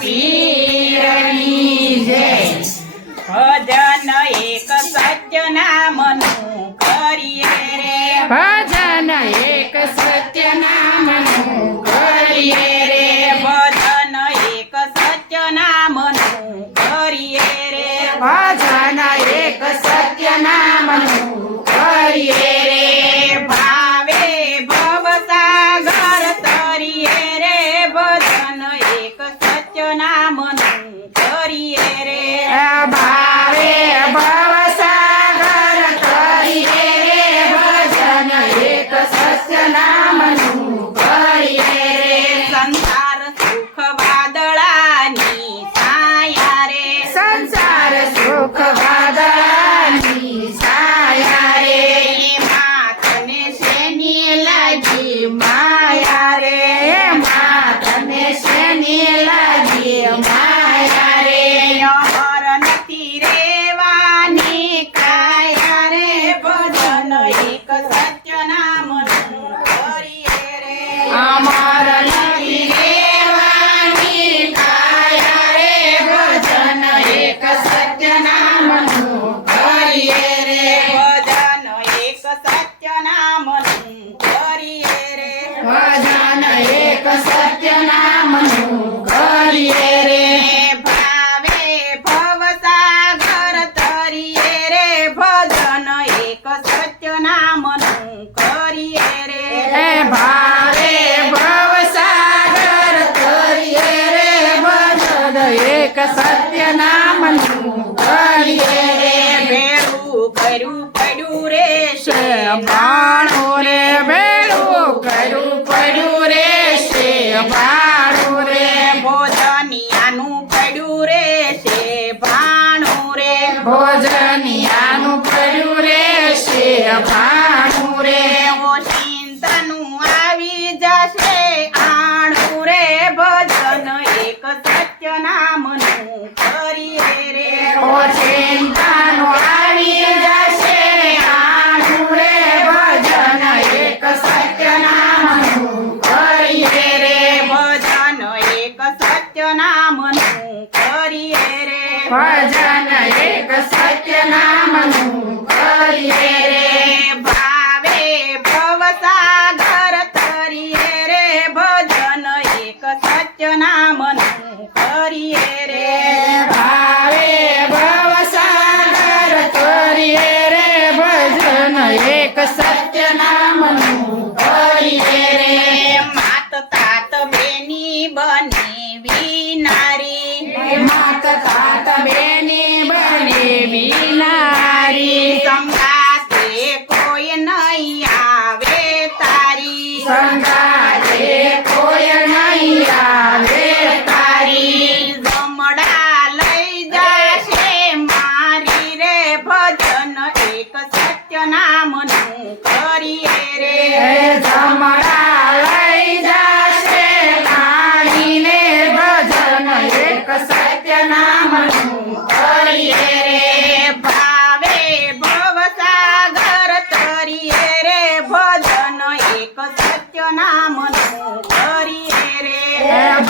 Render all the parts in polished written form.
પીરની જય. ભજન એક સત્ય નામનું કરીએ રે, ભજન એક સત્ય નામનું કરીએ રે, ભજન એક સત્ય નામનું કરીએ રે, ભજન એક સત્ય નામનું કરીએ રે, ભાવે ભવસાગર તરીએ રે, ભજન એક સત્ય નામનું કરીએ રે, ભાવે ભવસાગર કરીએ રે, ભજન એક સત્ય નામનું કરીએ રે, સંસાર સુખ વાદળાની છાયા રે, સંસાર સુખ વાદળાની છાયા રે, માથને શેની લાગી માયા રે, માતને શેની લાગી માયા રે, અમર નથી રેવાની કાયા રે, ભજન એક સત્ય નામનું કરીએ રે, અમર નથી રેવાની કાયા રે, ભજન એક સત્ય નામનું કરીએ રે, ભજન એક સત્ય નામનું કરીએ રે, ભજન એક સત્ય નામનું કરીએ રે, ભાવે ભવસાગર તરીએ રે, ભજન એક સત્ય નામનું કરીએ રે, ભાવે ભવસાગર કરીએ રે, ભજન એક સત્ય નામનું કરીએ રે, ભેળું કર્યું પડ્યું રે છે ભાણું રે, ભેળું કર્યું પડ્યું રે છે ભાણું રે, ભોજનિયાનું પડ્યું રે છે ભાણું રે, ભોજનિયાનું પડ્યું રે છે ભાણું રે, ચિંતનું આવી જશે આણું રે, ભજન એક સત્ય નામનું કરીએ રે, ચિંતાનું આવી જશે આણું રે, ભજન એક સત્ય નામનું કરીએ રે, ભજન એક સત્ય નામનું કરીએ રે, ભજન એક સત્ય નામનું કરીએ રે, ભાવે ભવસાગર તરીએ રે, ભજન એક સત્ય નામનું કરીએ રે, ભાવે ભવસાગર કરીએ રે, ભજન એક સત્ય નામનું કરીએ રે, માત તાત બેની બની વિનારી, માત તાત બેની બને વિનારી, સંગાતે કોઈ નહીં આવે તારી, સંગાતે કોઈ નહીં આવે તારી, જમડા લઈ જાશે મારી રે, ભજન એક સત્ય નામનું કરીએ રે, જમણા લઈ જશે પાણીને, ભજન એક સત્ય નામનું કરીએ રે, ભાવે ભવસાગર તરીએ રે, ભજન એક સત્ય નામનું કરીએ રે,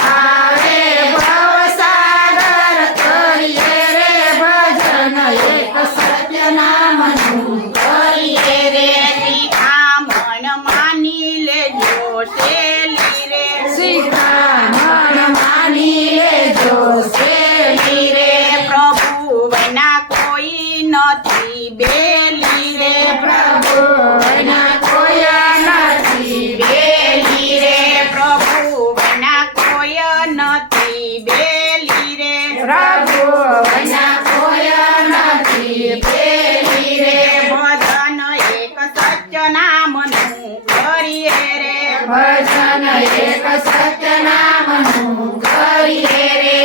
ભાવે ભવસાગર કરીએ રે, ભજન એક સત્ય નામનું કરીએ રે, શિખામણ માની લેજો શેલી રે, શિખામણ માની લેજો શેલી રે, પ્રભુ વિના કોઈ નથી બેલી રે, પ્રભુ વિના કોઈ નથી બેલી રે, પ્રભુ વિના કોઈ નથી બેલી રે, પ્રભુ વિના કોઈ નથી બેલી રે, ભજન એક સત્ય નામનું કરીએ રે, ભજન એક સત્ય નામનું કરીએ રે,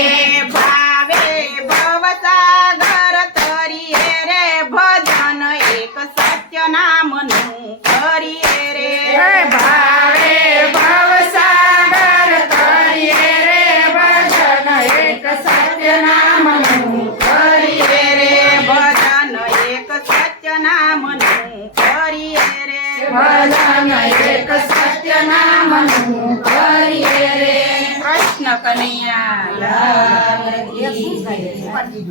ભાવે ભવસાગર તરીએ રે, ભજન એક સત્ય નામનું કરીએ રે, ભાવે ભવસાગર કરીએ રે, ભજન એક સત્ય નામનું કરીએ રે, ભજન એક સત્ય નામનું કરીએ રે, ભજન એક સત્ય નામનું કરીએ રે, કૃષ્ણ કનૈયા લાલ કી જય.